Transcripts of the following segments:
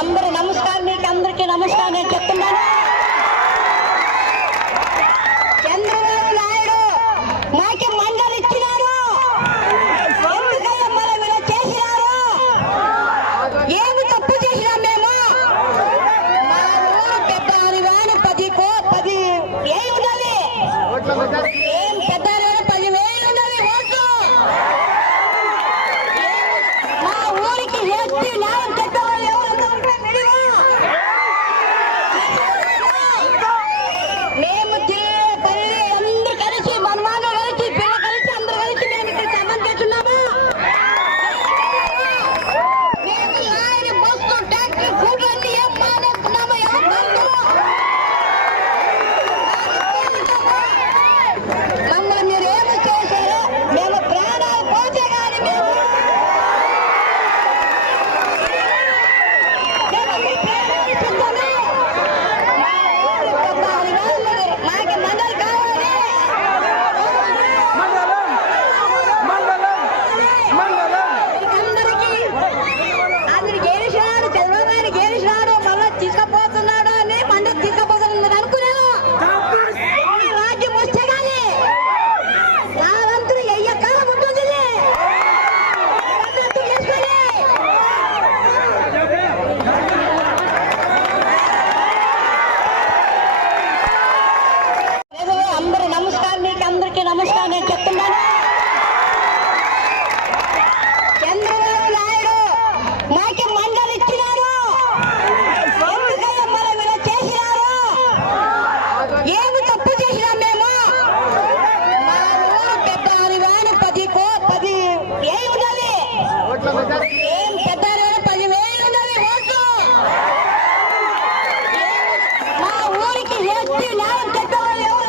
అందరూ నమస్కారం, మీకు అందరికీ నమస్కారం నేను చెప్తున్నాను. చంద్రబాబు నాయుడు మాకు మండలి ఇచ్చినారు. ఎందుకయ్యా మనం ఇలా చేసినారు? ఏమి తప్పు చేసినాం మేము? మా ఊరు పెద్ద అనివాని 10 ఏమి ఉన్నది? ఏం పెద్ద 10,000 ఉన్నది ఓట్లు. మా ఊరికి ఎస్టీ న్యాయం చెప్పేవాళ్ళు ఎవరు? మేము పల్లి అందరూ కలిసి మనమాన కలిసి పిల్ల కలిసి అందరూ కలిసి మేము ఇక్కడ సంబంధం చేస్తున్నాము. మేము లారీ బస్సు ట్యాక్సీ ఫుడ్ అన్ని ఏం మానేస్తున్నాము. మమ్మల్ని మీరు ఏమి చేశారో మేము ప్రాణాలు పోతే కానీ మేము మీ ప్రాణాలు చూద్దాము. మాకు మండలి కావాలి. అందరు గెలిచినాడు, చంద్రబాబు నాయుడు గెలిచినాడు, మళ్ళీ తీసుకుపోతున్నాడు అని మండలి తీసుకుపోతున్నాడు అనుకున్నాను. ఈ రాజ్యం వస్తే కానీ నాదంతా ఎయ్య కాలం ఉంటుంది. అందరూ నమస్కారం, మీకు అందరికీ నమస్కారం నేను చెప్తున్నాను. చంద్రబాబు నాయుడు మాకు మండలి ఇచ్చినారు. ఎందుకయ్యా మనం ఇలా చేసినారు? ఏమి తప్పు చేసినాం మేము? మా ఊరు పెద్ద అనివాని 10 ఏమి ఉన్నది? ఏం పెద్ద 10,000 ఉన్నది ఓట్లు. మా ఊరికి ఎస్టీ న్యాయం చెప్పేవాళ్ళు ఎవరు?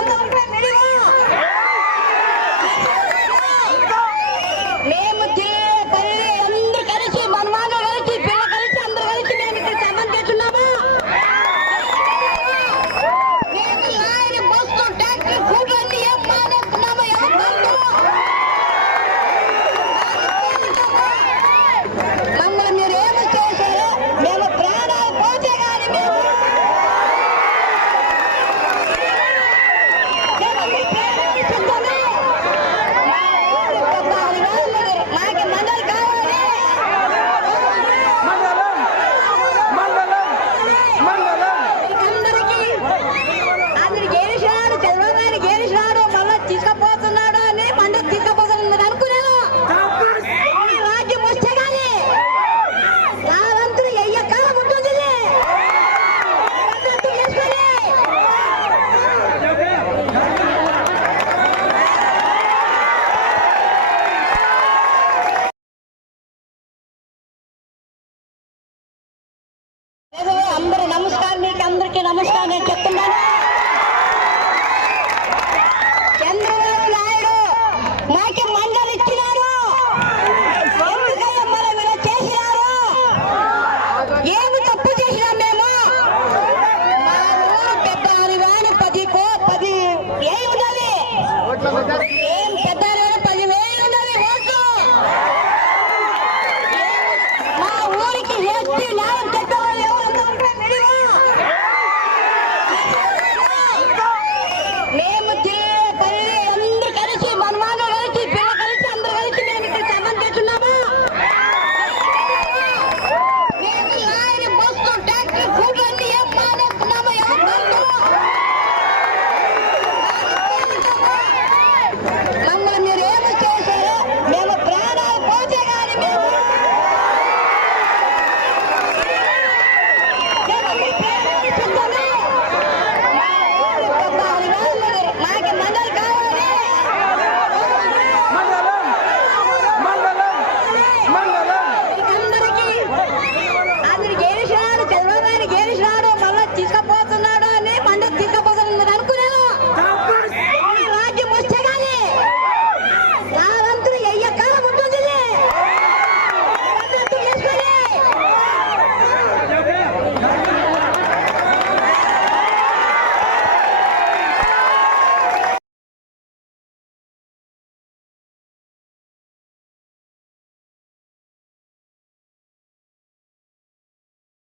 మేము పల్లి అందరూ కలిసి మనమాన కలిసి పిల్ల కలిసి అందరూ కలిసి మేము ఇక్కడ సంబంధం చేస్తున్నాము. మేము లారీ బస్సు ట్యాక్సీ ఫుడ్ అన్ని ఏం మానేస్తున్నాము. మమ్మల్ని మీరు ఏమి చేశారో మేము ప్రాణాలు పోతే కానీ మేము మీ ప్రాణాలు చూద్దాము. మాకు మండలి కావాలి. అందరు గెలిచినాడు, చంద్రబాబు నాయుడు గెలిచినాడు, మళ్ళీ తీసుకుపోతున్నాడు అని మండలి తీసుకుపోతున్నాడు అనుకున్నాను. ఈ రాజ్యం వస్తే కానీ నాదంతా ఎయ్య కాలం ఉంటుంది. అందరూ నమస్కారం, మీకు అందరికీ నమస్కారం నేను